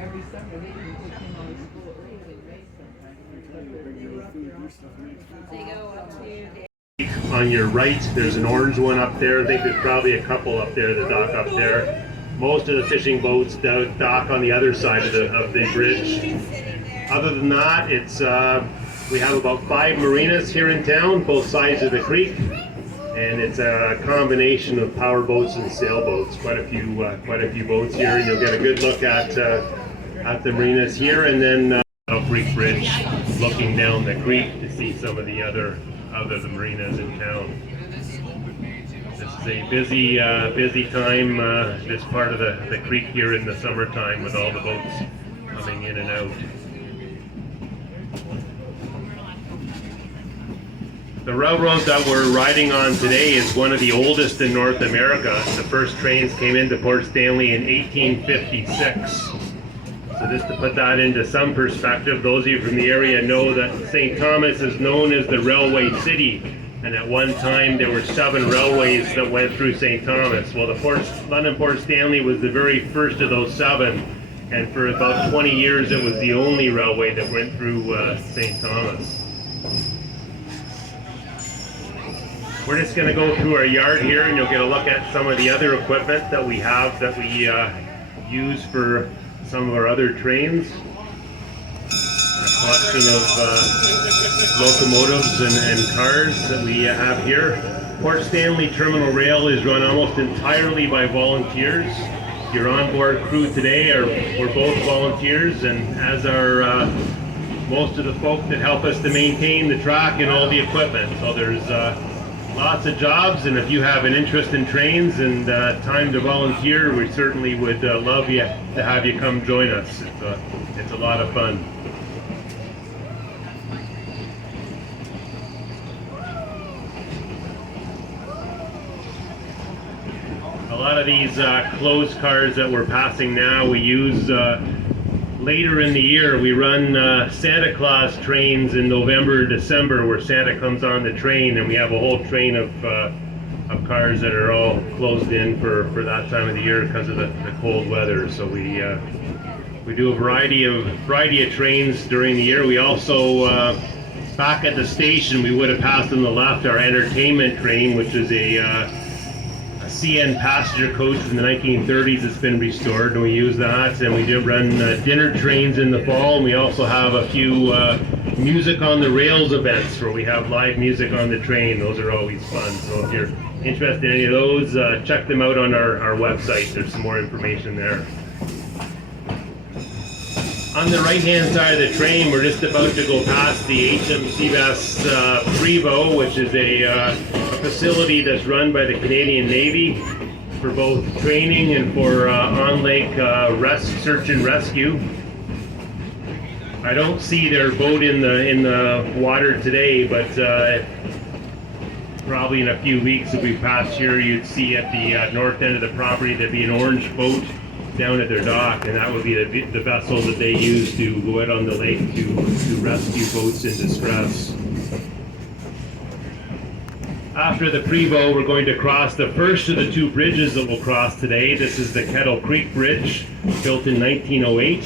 Every summer they even take him out of school early to race sometimes. They go up to the On your right, there's an orange one up there. I think there's probably a couple up there that dock up there. Most of the fishing boats dock on the other side of the bridge. Other than that, it's we have about 5 marinas here in town, both sides of the creek, and it's a combination of power boats and sailboats. Quite a few boats here, and you'll get a good look at the marinas here, and then Creek Bridge, looking down the creek to see some of the other marinas in town. This is a busy time, this part of the creek here in the summertime with all the boats coming in and out. The railroad that we're riding on today is one of the oldest in North America. The first trains came into Port Stanley in 1856. So just to put that into some perspective, those of you from the area know that St. Thomas is known as the Railway City, and at one time there were 7 railways that went through St. Thomas. Well, London Port Stanley was the very first of those 7, and for about 20 years it was the only railway that went through St. Thomas. We're just going to go through our yard here, and you'll get a look at some of the other equipment that we have that we use for some of our other trains. A collection of locomotives and cars that we have here. Port Stanley Terminal Rail is run almost entirely by volunteers. Your onboard crew today we're both volunteers, and as are most of the folk that help us to maintain the track and all the equipment. So there's lots of jobs, and if you have an interest in trains and time to volunteer, we certainly would love you to have you come join us. It's a lot of fun. A lot of these closed cars that we're passing now, we use later in the year. We run Santa Claus trains in November, December, where Santa comes on the train, and we have a whole train of cars that are all closed in for that time of the year because of the cold weather. So we do a variety of trains during the year. We also back at the station, we would have passed on the left our entertainment train, which is a CN passenger coach from the 1930s. It's been restored, and we use that. And we do run dinner trains in the fall, and we also have a few music on the rails events where we have live music on the train. Those are always fun. So if you're interested in any of those, check them out on our website. There's some more information there. On the right-hand side of the train, we're just about to go past the HMCS Prevost, which is a facility that's run by the Canadian Navy for both training and for on-lake search and rescue. I don't see their boat in the water today, but probably in a few weeks if we pass here, you'd see at the north end of the property there'd be an orange boat down at their dock, and that would be the vessel that they use to go out on the lake to rescue boats in distress. After the Prevost, we're going to cross the first of the 2 bridges that we'll cross today. This is the Kettle Creek Bridge, built in 1908,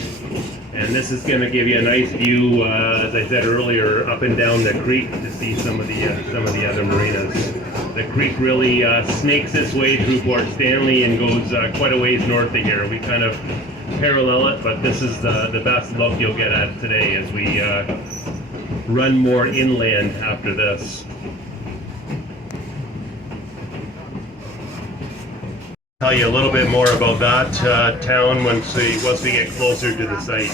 and this is going to give you a nice view, as I said earlier, up and down the creek to see some of the other marinas. The creek really snakes its way through Port Stanley and goes quite a ways north of here. We kind of parallel it, but this is the best look you'll get at today as we run more inland after this. Tell you a little bit more about that town once we get closer to the site.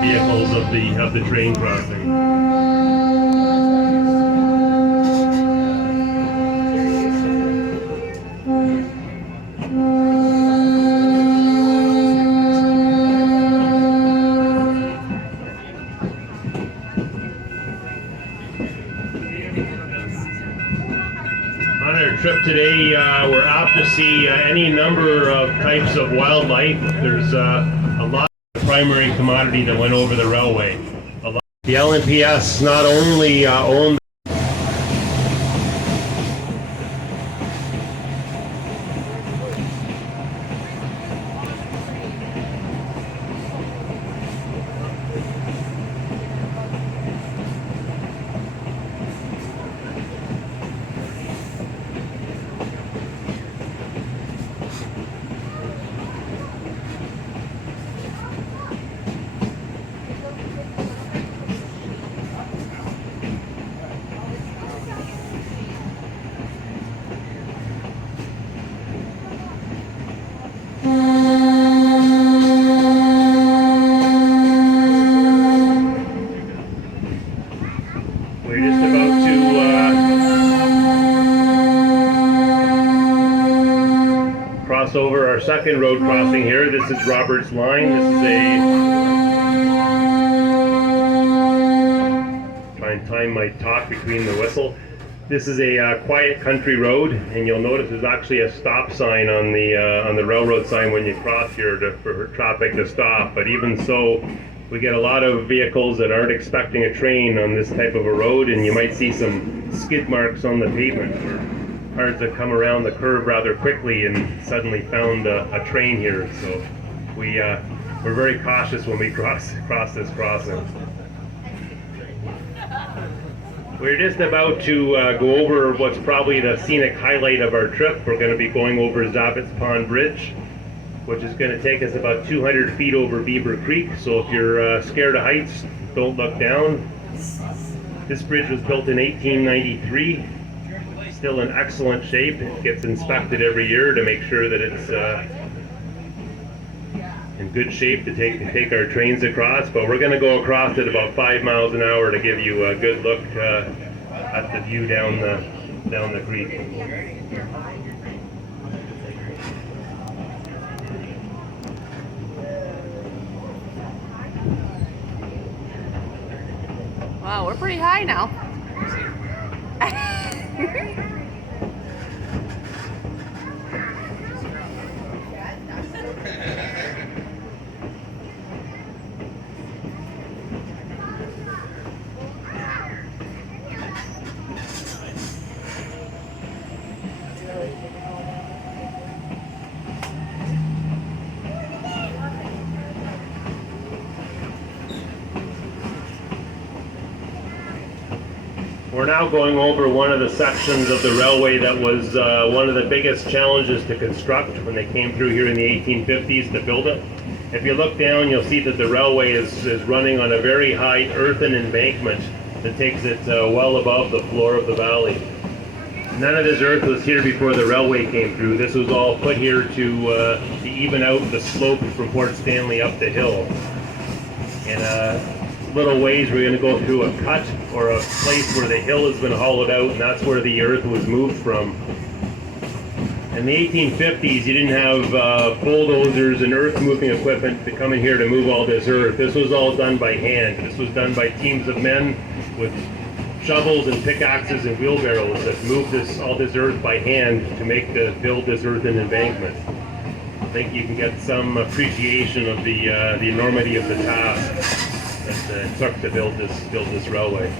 Vehicles of the train crossing. On our trip today, we're apt to see any number of types of wildlife. There's a lot of primary commodity that went over the railway. The L&PS not only owned cross over our second road crossing here. This is Robert's Line. This is try and time my talk between the whistle. This is a quiet country road, and you'll notice there's actually a stop sign on the railroad sign when you cross here for traffic to stop. But even so, we get a lot of vehicles that aren't expecting a train on this type of a road, and you might see some skid marks on the pavement where cars have come around the curve rather quickly and suddenly found a train here. So we're very cautious when we cross this crossing. We're just about to go over what's probably the scenic highlight of our trip. We're going to be going over Zabbits Pond Bridge, which is going to take us about 200 feet over Beaver Creek. So if you're scared of heights, don't look down. This bridge was built in 1893. Still in excellent shape. It gets inspected every year to make sure that it's in good shape to take our trains across, but we're going to go across at about 5 miles an hour to give you a good look at the view down the creek. Wow, we're pretty high now. We're now going over one of the sections of the railway that was one of the biggest challenges to construct when they came through here in the 1850s to build it. If you look down, you'll see that the railway is running on a very high earthen embankment that takes it well above the floor of the valley. None of this earth was here before the railway came through. This was all put here to even out the slope from Port Stanley up the hill. And little ways we're going to go through a cut or a place where the hill has been hollowed out, and that's where the earth was moved from. In the 1850s, you didn't have bulldozers and earth moving equipment to come in here to move all this earth. This was all done by hand. This was done by teams of men with shovels and pickaxes and wheelbarrows that moved all this earth by hand to build this earthen embankment. I think you can get some appreciation of the enormity of the task that it took to build this railway.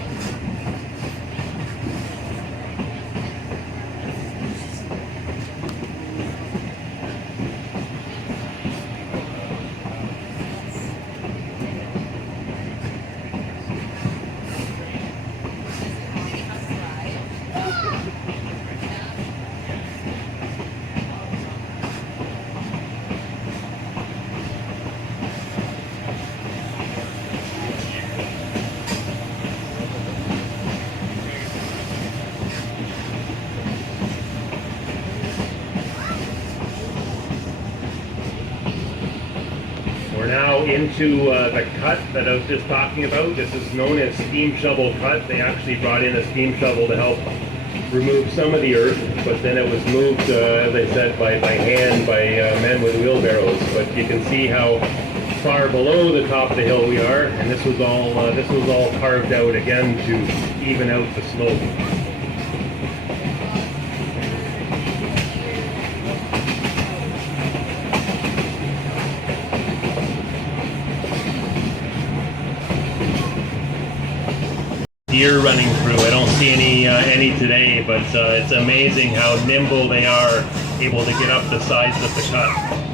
Now into the cut that I was just talking about. This is known as steam shovel cut. They actually brought in a steam shovel to help remove some of the earth, but then it was moved, as I said, by hand by men with wheelbarrows. But you can see how far below the top of the hill we are, and this was all carved out again to even out the slope. Deer running through. I don't see any today, but it's amazing how nimble they are, able to get up the sides of the cut.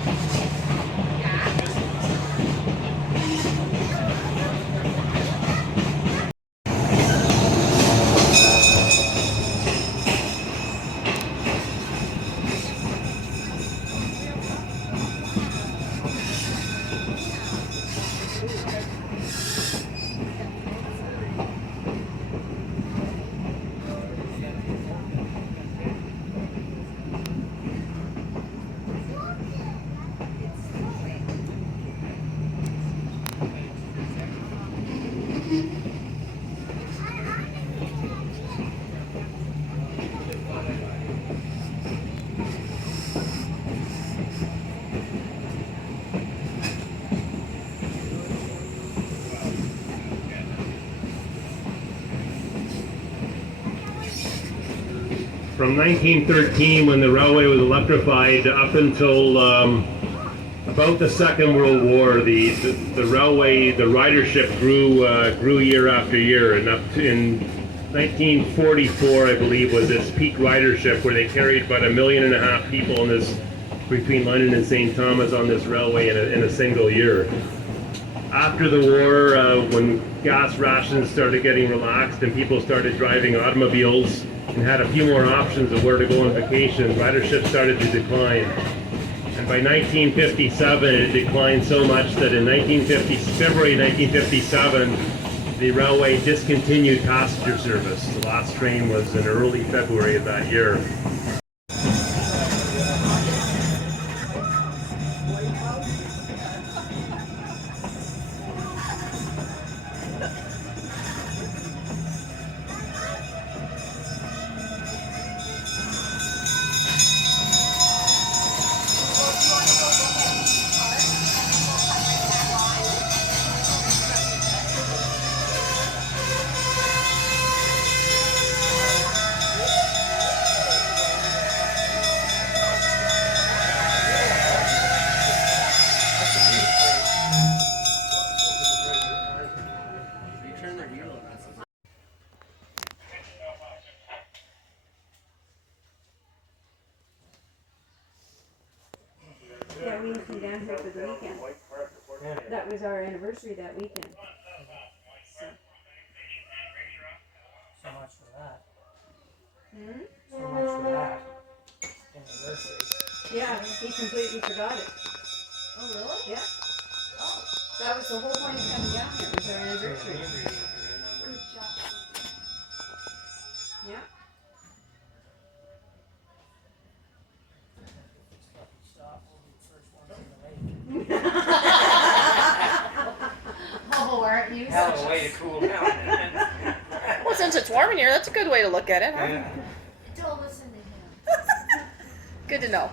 from 1913 when the railway was electrified up until about the Second World War, the railway, the ridership grew year after year, and up to in 1944, I believe, was its peak ridership, where they carried about 1.5 million people in this between London and St. Thomas on this railway in a single year. After the war, when gas rations started getting relaxed and people started driving automobiles and had a few more options of where to go on vacation, ridership started to decline. And by 1957, it declined so much that in February 1957, the railway discontinued passenger service. The last train was in early February of that year. Yeah, we came down here for the weekend. That was our anniversary that weekend. So. So much for that. Hmm? So much for that. Anniversary. Yeah, he completely forgot it. Oh, really? Yeah. Oh. That was the whole point of coming down here, was our anniversary. Yeah. Stop. We'll be the first ones in the lake. Oh, aren't you? Hell of a way to cool down. Well, since it's warm in here, that's a good way to look at it, huh? Yeah. Don't listen to him. Good to know.